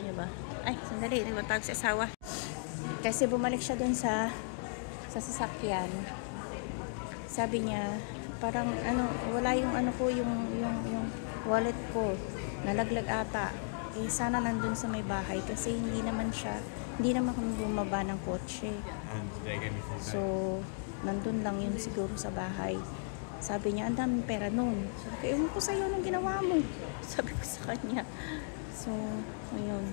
nyo ba? Ay, sandali. Nagbatag sa asawa. Kasi bumalik siya dun sa sasakyan. Sabi niya, parang ano, wala yung ano ko, yung wallet ko. Nalaglag ata. Eh, sana nandun sa may bahay kasi hindi naman kami bumaba ng kotse. So, nandun lang yun siguro sa bahay. Sabi niya, ang daming pera nun. Sabi ko, ewan ko sa'yo, anong ginawa mo? Sabi ko sa kanya. So, ayun.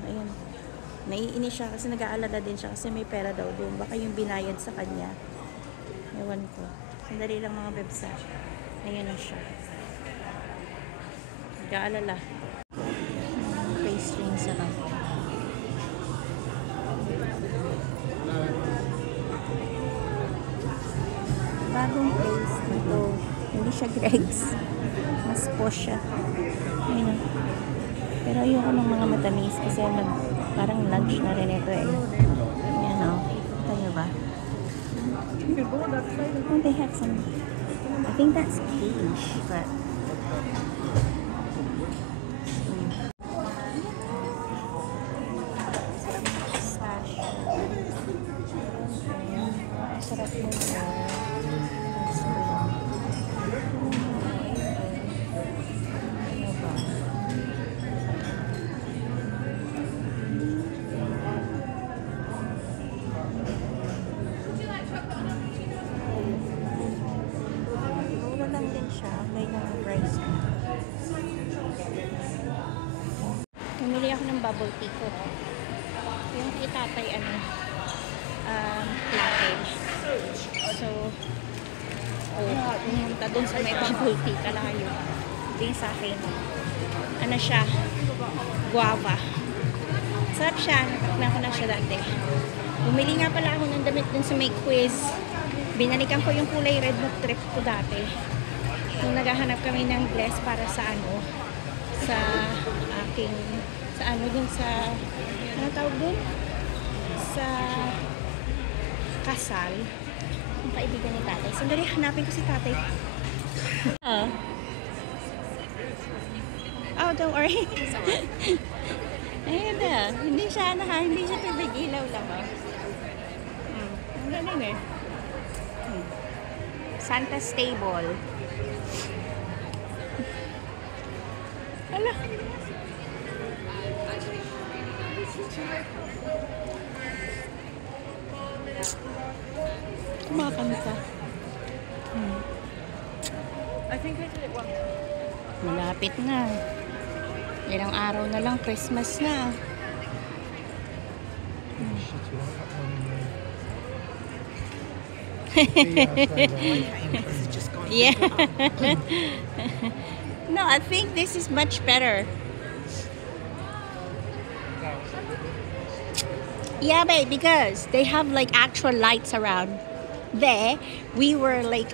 Naiinis siya kasi nag-aalala din siya kasi may pera daw doon. Baka yung binayad sa kanya. Ewan ko. Sandali lang mga bebsa. Ayun na siya. Nag-aalala. Pastry sarap. Bagong place ito. Hindi siya Greg's. Mas posh siya. Ayun. Pero ayoko ng mga matamis kasi parang lunch na rin ito eh. Ayan o. Kita nyo ba? Oh, they have some. I think that's quiche, but sarap mo. Bumili ako ng bubble tea ko. Yung itatay latte. So, pumunta dun sa may bubble tea, kalayo. Din sa akin. Ano siya? Guava. Sarap siya. Natakman ko na siya dati. Bumili nga pala ako ng damit dun sa may quiz. Binalikan ko yung kulay red na trip ko dati. Nung naghahanap kami ng dress para sa sa aking ano tawag dun? Sa kasal. Yung kaibigan ni tatay. Sandali, hanapin ko si tatay. Oh, don't worry. Ayun na. Hindi siya pipigilaw lang. Ang galing eh. Santa Stable. Hala. Kumakanta. Malapit na. Ilang araw na lang, Christmas na. Yeah. No, I think this is much better. Yeah, babe, because they have like actual lights around. There, we were like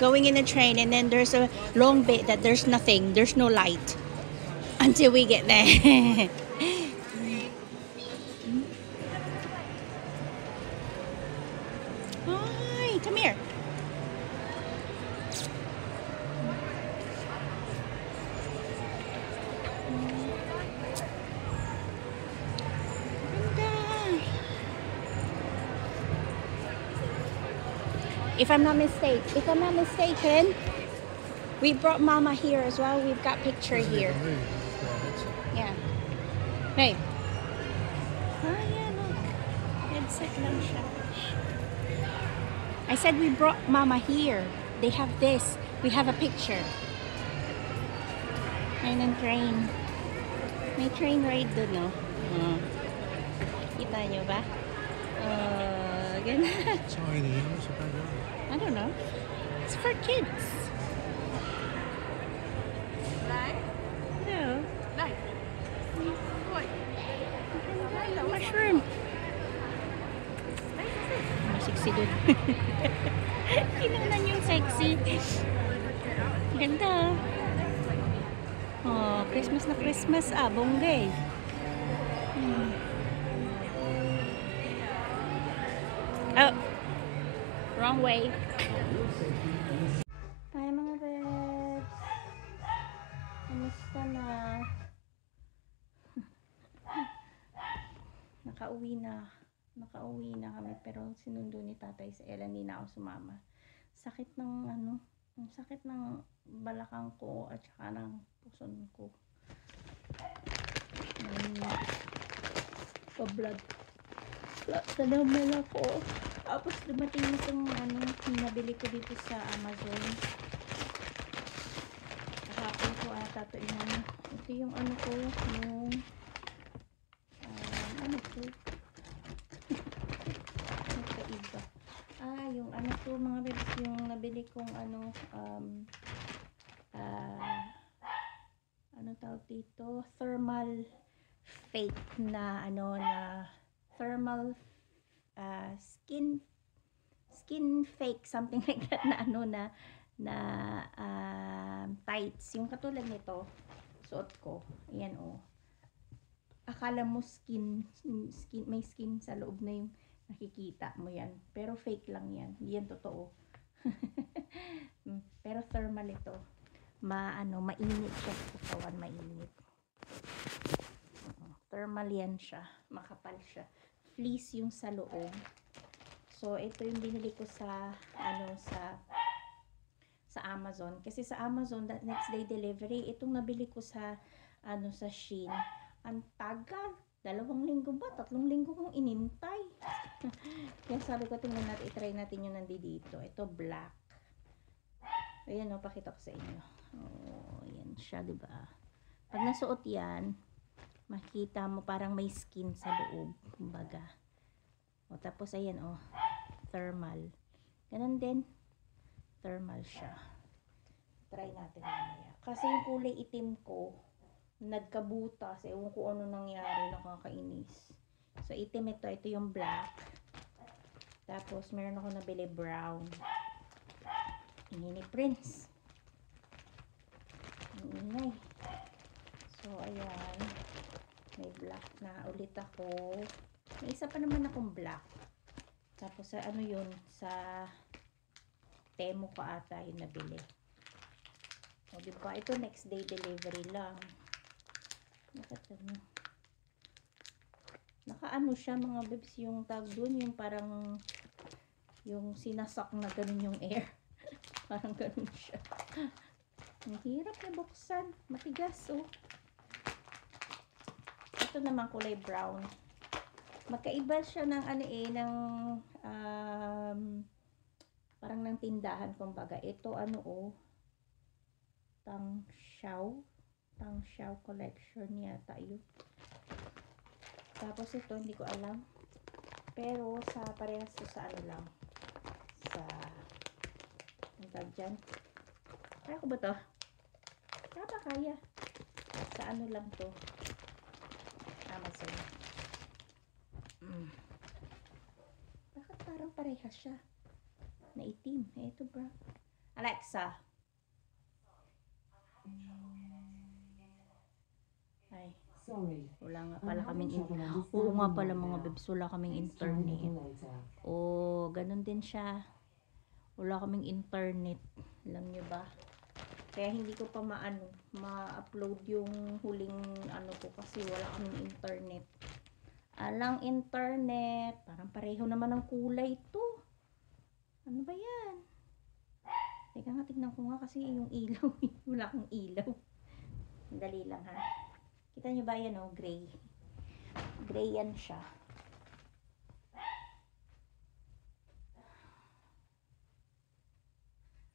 going in a train, and then there's a long bit that there's nothing, there's no light until we get there. Hi, come here. If I'm not mistaken, we brought Mama here as well. We've got picture here. Yeah. Hey. Oh yeah, look. Headset lang siya. I said we brought Mama here. They have this. We have a picture. Ayun ang train. May train ride dun, no? Kita nyo ba? Ganun. I don't know. It's for kids. No. Mushroom. Sexy dun. Kinunan yung sexy. Ganda. Oh, Christmas na Christmas. Bongga eh. Oh. Wrong way. Hi mga bebs. Kamusta na? nakauwi na kami, pero sinundo ni tatay sa Ella, hindi na ako sumama. Sakit ng ang sakit ng balakang ko at saka ng puson ko. Pa-blood sa naman ako. Tapos dumating itong nabili ko dito sa Amazon. Kahapon ko ata ito ito yung ko, yung ko magkaiba. Yung ko mga bebs, yung nabili kong tawag dito, thermal fake na na thermal skin fake, something like that, na tights, yung katulad nito suot ko, ayan akala mo skin, may skin sa loob na yung nakikita mo yan, pero fake lang yan, hindi yan totoo. Pero thermal ito, mainit siya sa katawan, mainit. Thermal yan siya, makapal siya, fleece yung sa loob. So ito yung binili ko sa Amazon, kasi sa Amazon that next day delivery. Itong nabili ko sa sa Shein, ang tagal, 2 linggo ba, 3 linggo kong inintay. Kaya sabi ko, tingnan natin, i-try natin yung nandito. Ito black, ayan pakita ko sa inyo. Ayan siya, diba? Pag nasuot yan, makita mo parang may skin sa loob, kumbaga. Tapos ayan thermal, ganun din, thermal siya. Try natin mamaya, kasi yung kulay itim ko nagkabutas, ewan ko ano nangyari, nakakainis. So itim ito yung black, tapos meron ako nabili brown, ini ni Prince, ingay. So ayan, may black na ulit ako, may isa pa naman akong black. Tapos sa yun, sa Temu ko ata yung nabili. Diba? Ito next day delivery lang. Naka siya mga bebs, yung tag dun, yung parang yung sinasak na ganun yung air. Parang ganun siya. Ang hirap na buksan, matigas Ito naman kulay brown. Magkaiba siya ng ng parang ng tindahan, kumbaga. Ito Tang Xiao collection yata yun. Tapos ito hindi ko alam, pero sa parehas to sa lang, sa tag dyan, kaya ko ba to? Kaya sa lang to, Amazon. Bakit parang parehas siya na itim? Ito bro, Alexa, ay, sorry, wala nga pala kaming oo nga pala mga bebs, wala kaming internet. Ganun din siya, wala kaming internet, alam nyo ba? Kaya hindi ko pa ma-upload yung huling ko, kasi wala kaming internet. Alang internet, parang pareho naman ang kulay to. Ano ba yan? Teka nga, tignan ko nga, kasi yung ilaw, wala akong ilaw. Dali lang ha. Kita nyo ba yan gray? Gray yan siya.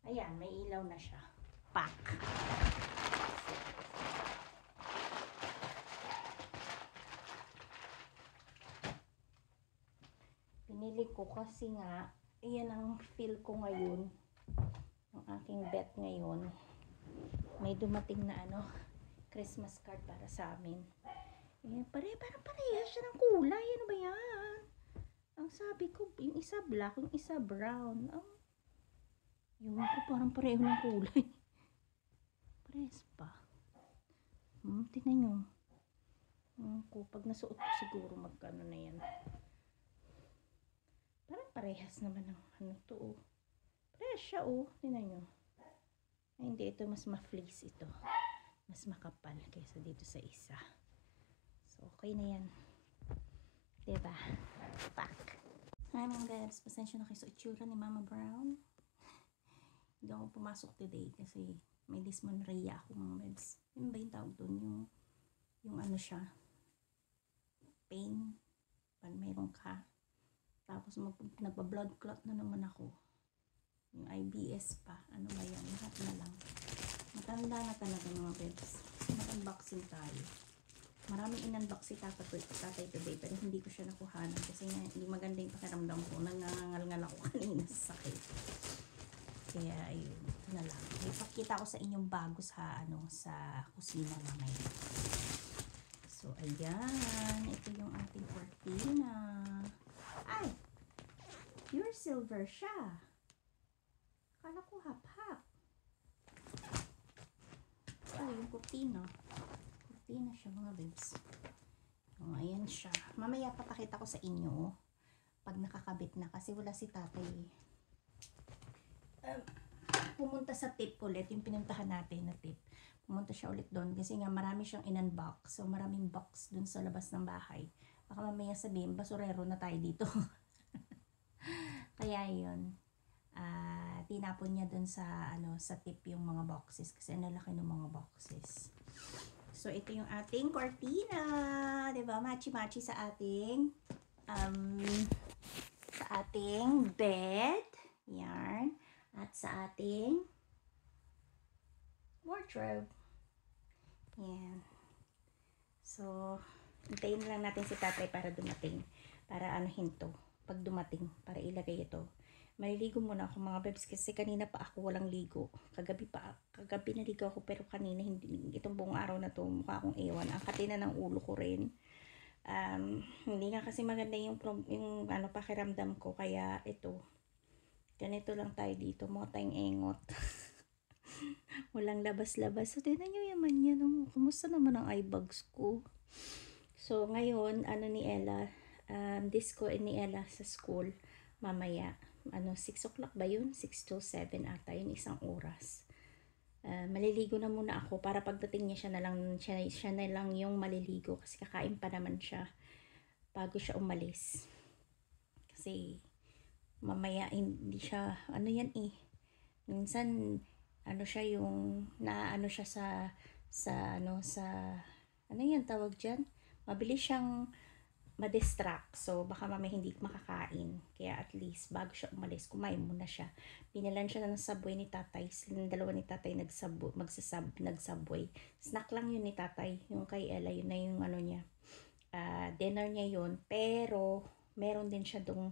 Ayan, may ilaw na siya. Pack. Pinili ko kasi nga, ayan ang feel ko ngayon. Ang aking bet ngayon. May dumating na Christmas card para sa amin. Ayan, parang parehas siya ng kulay. Ano ba yan? Ang sabi ko, yung isa black, yung isa brown. Yung ko parang pareho ng kulay. Parehas pa. Tingnan nyo. Pag nasuot ko siguro magkano na yan. Parang parehas naman ng to. Parehas siya tingnan nyo. Ay, hindi, ito mas ma-fleece ito. Mas makapal kaysa dito sa isa. So, okay na yan. Diba? Pak. Hi mga guys, pasensya na kayo sa itsura ni Mama Brown. Hindi ako pumasok today kasi may dysmenorrhea ako mga guys. Yun ba yung tawag doon? Yung ano siya? Pain. Pag mayroon ka. Tapos nagpa-blood clot na naman ako. Yung IBS pa. Ano ba yan? Lahat na lang. Matanda na talaga mga bebs. Mag-unboxing tayo. Maraming in-unbox si tatay today pero hindi ko siya nakuhanan kasi nga hindi maganda yung pakiramdam ko. Nangangal-ngal ako kanina sa sakit. Kaya ayun, ito na lang. Ipakita ko sa inyong bago sa sa kusina mamaya. So ayan, ito yung ating cortina. Ay! Pure silver siya. Akala ko hap-hap. Ito yung cortina. Cortina siya mga babes. O, ayan siya. Mamaya papakita ko sa inyo pag nakakabit na kasi wala si tatay. Pumunta sa tip ulit, yung pinuntahan natin na tip. Pumunta siya ulit doon kasi nga marami siyang in-unbox. So maraming box doon sa labas ng bahay. Baka mamaya sabihin, basurero na tayo dito. Kaya yun. Tinapon niya doon sa sa tip yung mga boxes kasi nalaki ng mga boxes. So ito yung ating cortina, 'di ba? Matchy-matchy sa ating bed. Yan. At sa ating wardrobe. Yan. So, hintayin lang natin si tatay para dumating. Para hinto. Pag dumating, para ilagay ito. Maliligo muna ako mga bebs kasi kanina pa ako walang ligo. Kagabi naligo ako pero kanina hindi. Itong buong araw na to mukha akong ewan. Ang katina ng ulo ko rin. Hindi nga kasi maganda yung pakiramdam ko kaya ito. Ganito lang tayo dito. Mukha tayong engot. Walang labas-labas. So, tignan nyo yaman yan. Kumusta naman ang eye bags ko? So, ngayon, ni Ella, disco ni Ella sa school, mamaya, 6 o'clock ba yun? 6 to 7 ata, yun, isang oras. Maliligo na muna ako para pagdating niya siya na lang yung maliligo kasi kakain pa naman siya bago siya umalis. Kasi, mamaya, hindi siya, minsan, siya yung, siya sa yan tawag dyan? Mabilis siyang ma-distract. So, baka mamaya hindi makakain. Kaya at least, bago siya umalis, kumain muna siya. Pinalan siya ng subway ni tatay. Silang dalawa ni tatay nag-subway. Snack lang yun ni tatay. Yung kay Ella, yun na yung niya. Dinner niya yun. Pero, meron din siya dong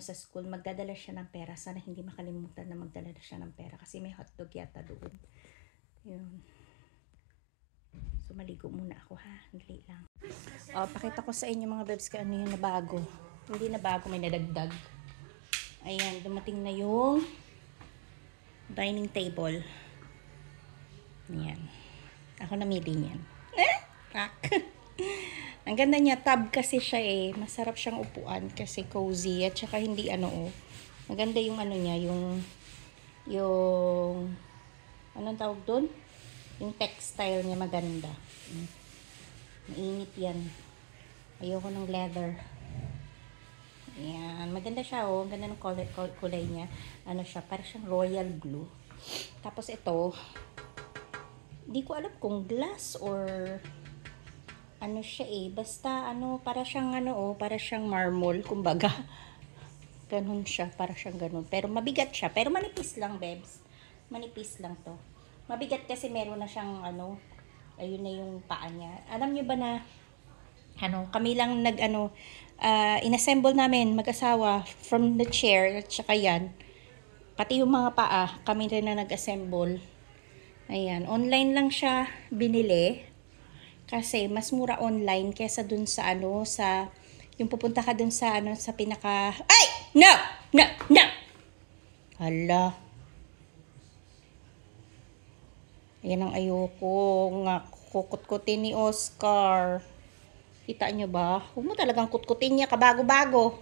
sa school. Magdadala siya ng pera. Sana hindi makalimutan na magdala siya ng pera. Kasi may hotdog yata doon. Yun. So, maligo muna ako ha. Dali lang. Pakita ko sa inyo mga bebs kung ano yung nabago. Hindi nabago, may nadagdag. Ayan, dumating na yung dining table. Ayan. Ako namili niyan. Ang ganda niya, tab kasi siya Masarap siyang upuan kasi cozy. At saka hindi maganda yung niya, yung anong tawag doon? Yung textile niya maganda. Mainit yan. Ayoko ng leather. Ayan. Maganda siya Ang ganda ng kulay niya. Siya, parang siyang royal blue. Tapos ito, hindi ko alam kung glass or siya Basta para siyang para siyang marble, kumbaga. Ganun siya, para siyang ganun. Pero mabigat siya. Pero manipis lang, bebs. Manipis lang to. Mabigat kasi meron na siyang ayun na yung paa niya. Alam niyo ba na kami lang inassemble namin mag-asawa from the chair at saka yan. Pati yung mga paa, kami rin na nag-assemble. Ayan, online lang siya binili. Kasi mas mura online kaysa dun sa yung pupunta ka dun sa sa pinaka ay! No! No! No! Hala. Yan ang ayoko nga kukut-kutin ni Oscar. Kita nyo ba? Huwag mo talagang kutkutin niya kabago-bago.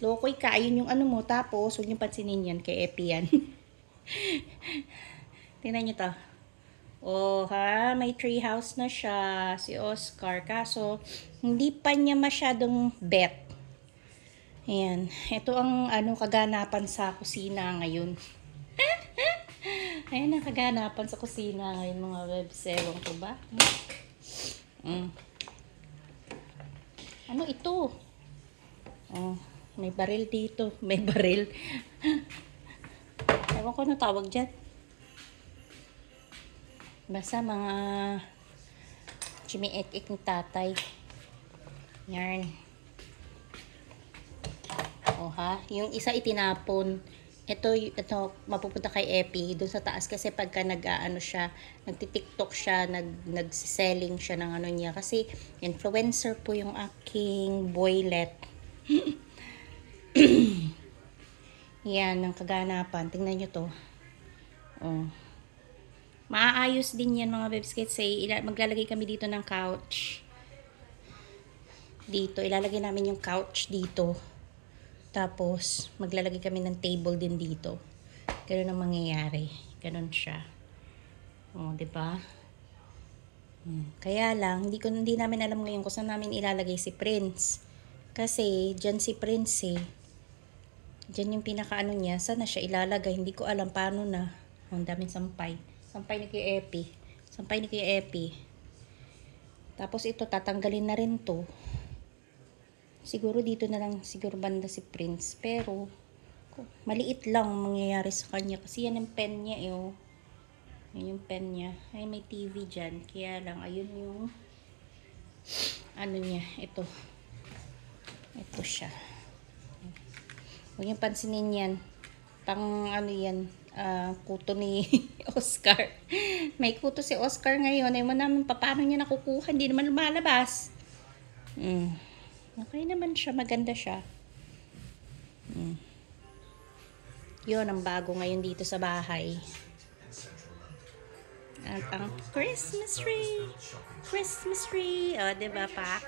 Lokoy ka. Ayun yung mo. Tapos, huwag nyo pansinin yan. Kay Epi yan. Tingnan nyo to. Oh, ha, may tree house na siya, si Oscar. Kaso, hindi pa niya masyadong bet. Ayan. Ito ang kaganapan sa kusina ngayon. Ayan ang kaganapan sa kusina ngayon, mga webs. Ewan ko ba? Mm. Ano ito? Oh, may baril dito. May baril. Ewan ko na tawag dyan. Basta mga chimiek-ik ni tatay. Yarn. O ha, yung isa itinapon. Ito mapupunta kay Epi doon sa taas kasi pagka nag-aano siya, nagti-TikTok siya, nagsiselling siya ng ano niya kasi influencer po yung aking boylet. Yan ang kaganapan. Tingnan niyo to. Oh. Maaayos din yan mga babes kasi maglalagay kami dito ng couch. Dito, ilalagay namin yung couch dito. Tapos, maglalagay kami ng table din dito. Ganun ang mangyayari. Ganun siya. O, diba? Kaya lang, hindi namin alam ngayon kung saan namin ilalagay si Prince. Kasi, dyan si Prince eh. Dyan yung pinakaano niya. Saan na siya ilalagay? Hindi ko alam paano na. Ang daming sampay. Sampay ni Kuya Epi. Sampay ni Kuya Epi. Tapos ito, tatanggalin na rin to. Siguro dito na lang siguro banda si Prince. Pero, maliit lang mangyayari sa kanya. Kasi yan yung pen niya eh. Oh. Yan yung pen niya. Ay, may TV dyan. Kaya lang, ayun yung ano niya. Ito. Ito siya. Huwag yung pansinin yan. Pang ano yan. Kuto ni Oscar. May kuto si Oscar ngayon. Ayaw naman paano niya nakukuha. Hindi naman lumalabas. Okay naman siya, maganda siya. Yun ang bago ngayon dito sa bahay. At ang Christmas tree. Christmas tree. O, diba pa?